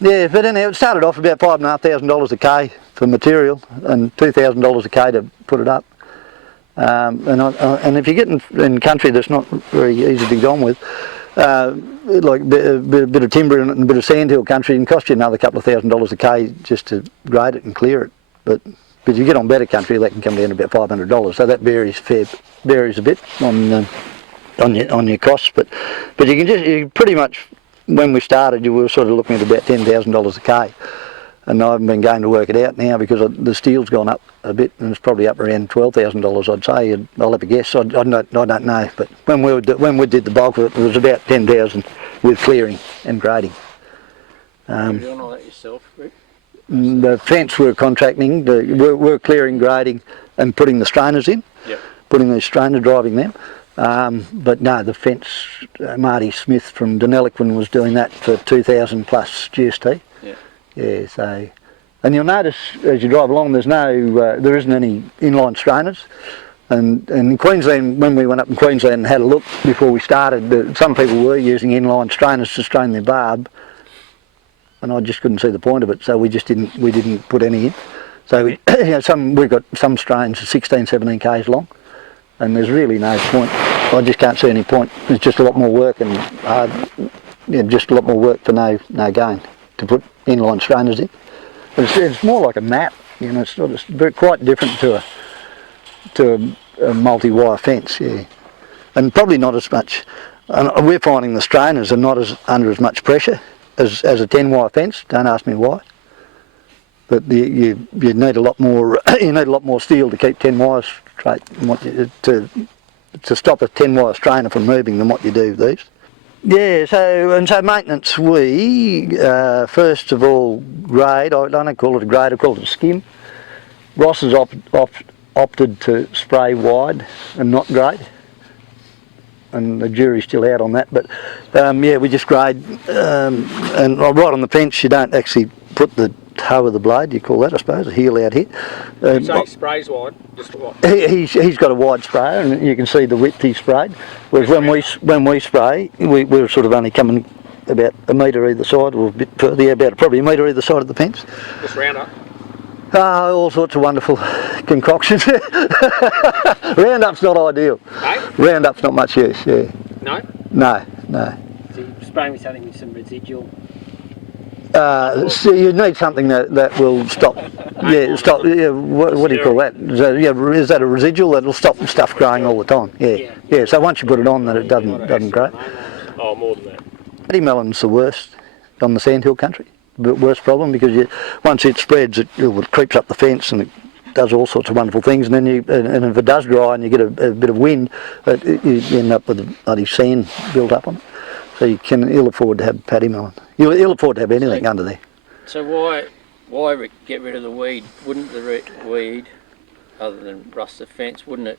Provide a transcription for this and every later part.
Yeah, but anyhow, it started off about $5,500 a k for material and $2,000 a k to put it up. And if you get in country that's not very easy to get on with, like a bit of timber and a bit of sandhill country, it can cost you another couple of $1,000s a k just to grade it and clear it. But you get on better country, that can come down to about $500. So that varies a bit on your costs. But you pretty much, when we started, you were sort of looking at about $10,000 a k. And I haven't been going to work it out now because the steel's gone up a bit, and it's probably up around $12,000, I'd say. I'll have a guess. I don't know. But when we did the bulk of it, it was about $10,000 with clearing and grading. You're doing all that yourself, Rick? The fence we're contracting. We're clearing, grading, and putting the strainers in. Yep. Putting the strainer, driving them. But no, the fence, Marty Smith from Deneliquin was doing that for 2,000 plus GST. Yeah, so, and you'll notice as you drive along, there isn't any inline strainers. And in Queensland, when we went up in Queensland and had a look before we started, some people were using inline strainers to strain their barb, and I just couldn't see the point of it, so we didn't put any in. So we've got some strains 16, 17 k's long, and there's really no point. I just can't see any point. It's just a lot more work and just a lot more work for no gain to put inline strainers in. It's more like a map, it's quite different to a multi-wire fence, yeah. And probably not as much, we're finding the strainers are not under as much pressure as a 10-wire fence, don't ask me why. But you need a lot more steel to keep 10 wires straight to stop a 10-wire strainer from moving than what you do these. Yeah, so maintenance, we first of all grade. I don't call it a grade, I call it a skim. Ross has opted to spray wide and not grade, and the jury's still out on that. But we just grade, and right on the fence you don't actually put the toe of the blade, you call that, I suppose, a heel out here. So he sprays wide, just what? He's got a wide sprayer, and you can see the width he sprayed. Whereas when we spray, we're sort of only coming about a metre either side, or a bit further, about probably a metre either side of the fence. Just Roundup? All sorts of wonderful concoctions. Roundup's not ideal. Hey? Roundup's not much use, yeah. No? No. So you spray with something with some residual? So you need something that will stop. Yeah, stop. Yeah, what do you call that? Is that a residual that'll stop stuff growing all the time? Yeah. So once you put it on, that it doesn't grow. Oh, more than that. Paddy melon's the worst on the sandhill country. The worst problem, because once it spreads, it creeps up the fence and it does all sorts of wonderful things. And then and if it does dry and you get a bit of wind, you end up with a bloody sand built up on it. So you can ill afford to have paddy melon. You'll ill afford to have anything under there. So why get rid of the weed? Wouldn't the weed, other than rust the fence, wouldn't it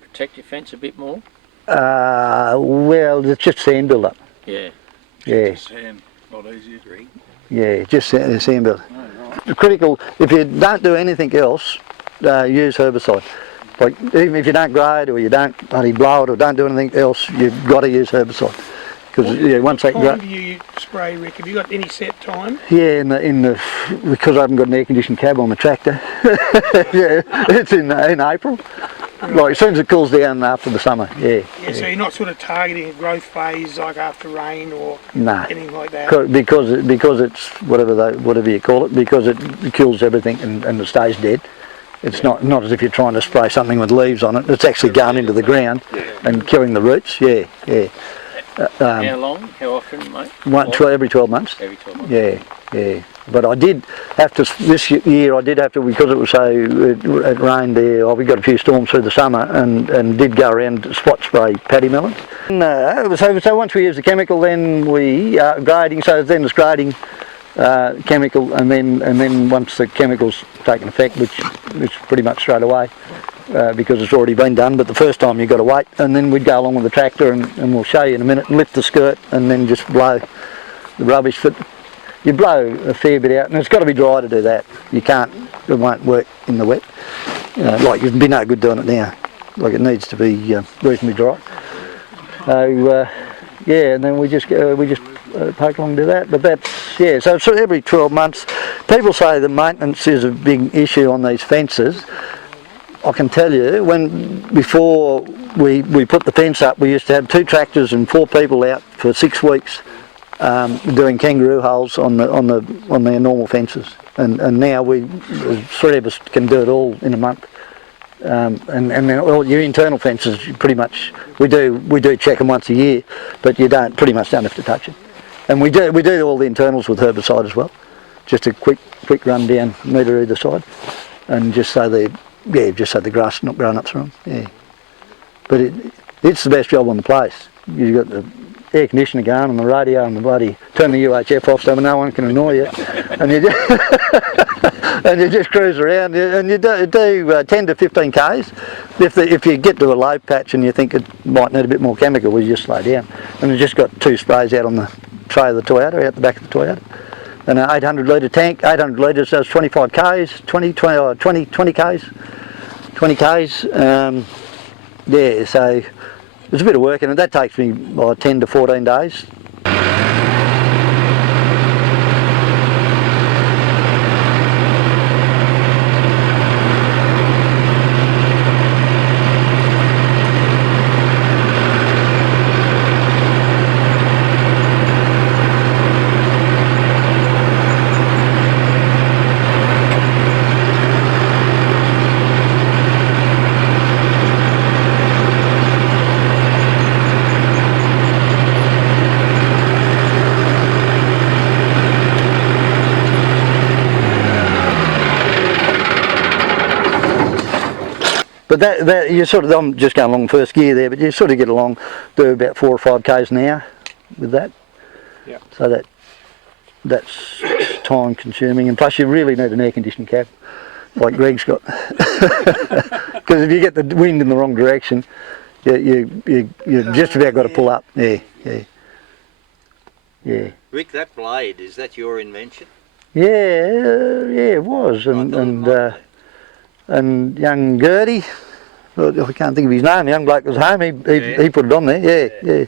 protect your fence a bit more? Well, it's just sand build up. Yeah. Yeah. Sand, a lot easier. Yeah, just sand build. Right. Critical, if you don't do anything else, use herbicide. Like, even if you don't grade or you don't blow it or don't do anything else, you've got to use herbicide. Because once they grow. What time do you spray, Rick? Have you got any set time? Yeah, because I haven't got an air-conditioned cab on the tractor. Yeah, it's in April. Right. Like as soon as it cools down after the summer. Yeah. So you're not sort of targeting a growth phase like after rain or anything like that. Because it's whatever you call it, because it kills everything and it stays dead. It's not as if you're trying to spray something with leaves on it. It's actually going into the ground and killing the roots. Yeah. How long? How often, mate? Every 12 months. Every 12 months. Yeah. But I did have to, this year because it was it rained there, we got a few storms through the summer and did go around to spot spray paddy melons. So once we use the chemical, then we grading, so then it's grading chemical, and then once the chemical's taken effect, which is pretty much straight away, because it's already been done, but the first time you've got to wait, and then we'd go along with the tractor and we'll show you in a minute, and lift the skirt and then just blow the rubbish. But you blow a fair bit out, and it's got to be dry to do that. It won't work in the wet. Like it'd be no good doing it now. Like it needs to be reasonably dry. So and then we just poke along and do that. But that's, yeah, so it's every 12 months. People say the maintenance is a big issue on these fences. I can tell you, before we put the fence up, we used to have 2 tractors and 4 people out for 6 weeks doing kangaroo holes on their normal fences, and now the 3 of us can do it all in a month. And then all your internal fences, pretty much we do check them once a year, but you pretty much don't have to touch it. And we do all the internals with herbicide as well, just a quick run down, metre either side, and just so the grass is not growing up through them. Yeah, but it's the best job on the place. You've got the air conditioner going and the radio and the bloody turn the UHF off so no one can annoy you, and you just and you just cruise around and you do 10 to 15 k's. If you get to a low patch and you think it might need a bit more chemical, we just slow down. And we've just got 2 sprays out on the tray of the Toyota, out the back of the Toyota, and an 800 litre tank. 800 litres does 25 k's, 20 k's. Yeah, so it's a bit of work, and that takes me 10 to 14 days. But that you sort of, I'm just going along first gear there, but you sort of get along, do about 4 or 5 k's an hour with that. Yeah. So that's time consuming, and plus you really need an air conditioning cab, like Greg's got, because if you get the wind in the wrong direction, you just about got to pull up. Yeah. Rick, that blade, is that your invention? Yeah, it was, and young Gertie, I can't think of his name, the young bloke was home, he put it on there, yeah.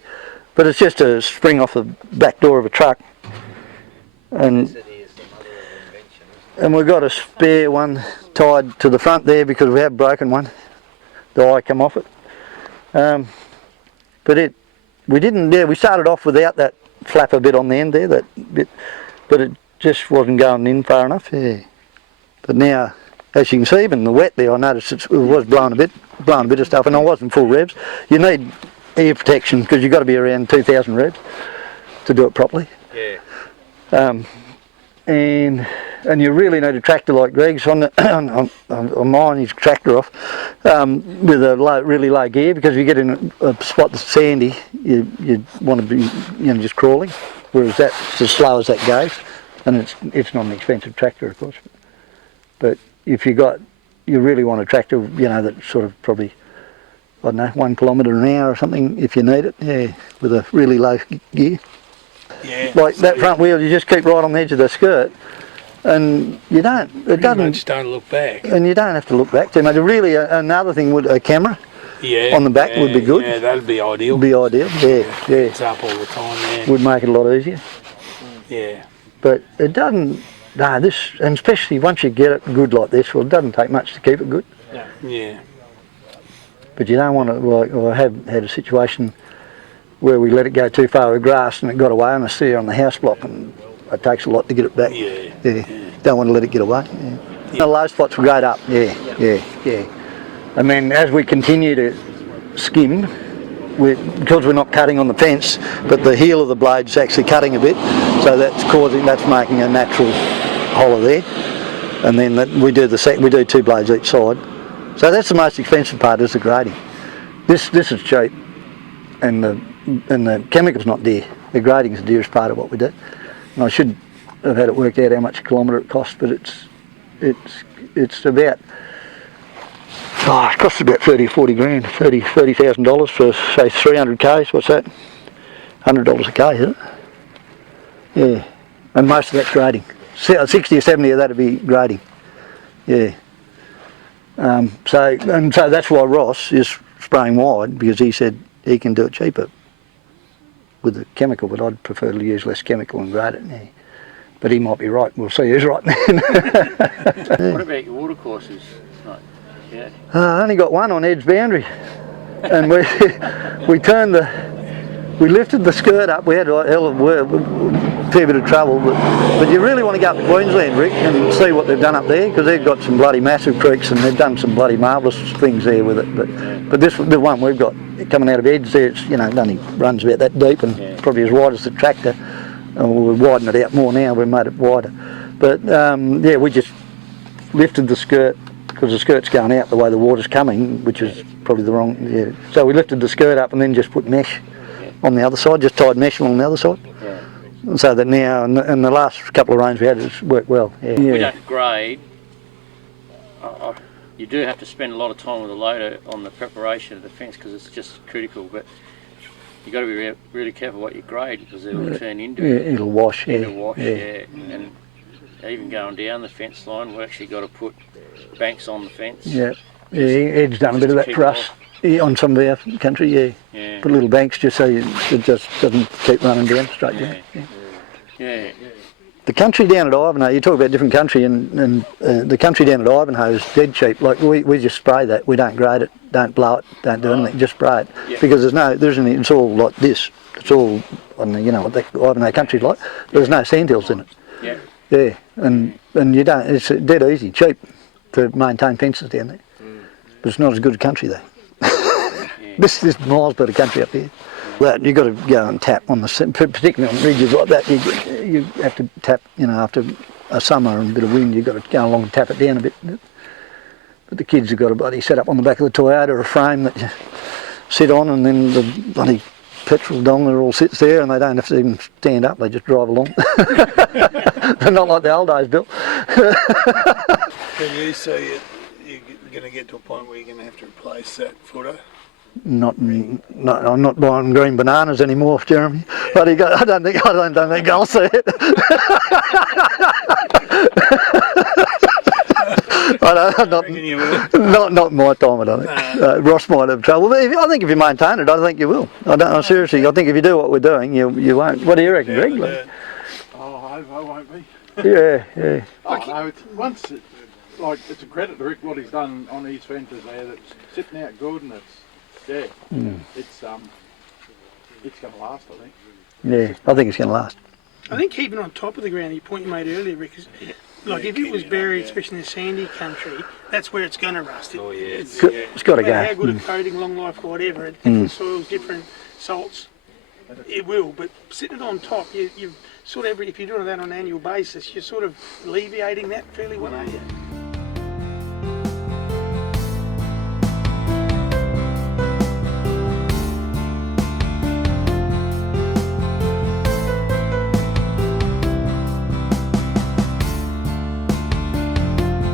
But it's just a spring off the back door of a truck. And we've got a spare one tied to the front there because we have broken one, the eye come off it. But we started off without that flapper bit on the end there, that bit, but it just wasn't going in far enough, yeah. But now, as you can see, even the wet there, I noticed it was blowing a bit of stuff, and I wasn't full revs. You need air protection because you've got to be around 2,000 revs to do it properly. Yeah. And you really need a tractor like Greg's on mine. His tractor off with a really low gear, because if you get in a spot that's sandy, you want to be just crawling. Whereas that's as slow as that goes, and it's not an expensive tractor, of course. But if you really want a tractor, that's sort of probably, I don't know, 1 kilometre an hour or something if you need it, yeah, with a really low gear. Yeah. Like that front wheel, you just keep right on the edge of the skirt, and it doesn't. Just don't look back. And you don't have to look back too much. Really, another thing would a camera on the back would be good. Yeah, that'd be ideal. Yeah. It's up all the time, yeah. Would make it a lot easier. Yeah. But it doesn't. No, and especially once you get it good like this, well, it doesn't take much to keep it good. Yeah. But you don't want to, I have had a situation where we let it go too far with grass and it got away on us there on the house block, and it takes a lot to get it back. Yeah. Don't want to let it get away. Yeah. The low spots will grade up. Yeah. And then as we continue to skim, because we're not cutting on the fence, but the heel of the blade's actually cutting a bit, so that's making a natural hollow there. And then we do 2 blades each side. So that's the most expensive part, is the grading. This is cheap, and the chemical's not dear. The grading's the dearest part of what we do. And I should have had it worked out how much a kilometre it costs, but it's about, it costs about 30 or 40 grand, $30,000 for say 300 k's. What's that? $100 a k, isn't it? Yeah, and most of that's grading. 60 or 70 of that would be grading. Yeah. So that's why Ross is spraying wide, because he said he can do it cheaper. with the chemical, but I'd prefer to use less chemical and grade it. Yeah. But he might be right. We'll see who's right then. What about your water courses? Like, yeah. I only got one on edge boundary, and we lifted the skirt up. We had a hell of a fair bit of trouble, but you really want to go up to Queensland, Rick, and see what they've done up there, because they've got some bloody massive creeks and they've done some bloody marvellous things there with it. But the one we've got coming out of edge there, it's, you know, it only runs about that deep and probably as wide as the tractor. And we've widened it out more now. We've made it wider. But yeah, we just lifted the skirt, because the skirt's going out the way the water's coming, which is probably the wrong. Yeah. So we lifted the skirt up and then just put mesh on the other side, just tied mesh along the other side. Yeah. So that now, and the last couple of rains we had, it's worked well. Yeah. We don't grade. You do have to spend a lot of time with the loader on the preparation of the fence, because it's just critical. But you've got to be really careful what you grade, because it'll turn into it'll wash. It'll wash, yeah. And even going down the fence line, we've actually got to put banks on the fence. Yeah, Ed's done a bit of that for us. Yeah, on some of our country, yeah. Put little banks just so it just doesn't keep running down straight down. Yeah. The country down at Ivanhoe, you talk about different country, and the country down at Ivanhoe is dead cheap. Like we just spray that. We don't grade it, don't blow it, don't do anything. Just spray it because there isn't. It's all like this. It's all, I don't know, you know what the Ivanhoe country's like. There's no sandhills in it. Yeah. Yeah, and you don't. It's dead easy, cheap to maintain fences down there. But it's not as good a country though. This is miles better country up here. That you've got to go and tap on particularly on ridges like that. You have to tap, you know, after a summer and a bit of wind, you've got to go along and tap it down a bit. But the kids have got a bloody set up on the back of the Toyota, a frame that you sit on, and then the bloody petrol donga all sits there, and they don't have to even stand up. They just drive along. They're not like the old days, Bill. Can you see you're going to get to a point where you're going to have to replace that footer? I'm not buying green bananas anymore, Jeremy. But I don't think I'll see it. Not my time, I don't think. Ross might have trouble. But I think if you maintain it, I think you will. Seriously, I think if you do what we're doing, you won't. What do you reckon, Greg? I won't be. Yeah. Oh, no, it's a credit to Rick what he's done on these fences there. That's sitting out good, and it's going to last, I think. Yeah, I think it's going to last. I think keeping on top of the ground, the point you made earlier, Rick, is like if it was buried, especially in the sandy country, that's where it's going to rust. It's got to go. How good a coating, long life, whatever, different soils, different salts, it will. But sitting it on top, you sort of if you're doing that on an annual basis, you're sort of alleviating that fairly well, aren't you?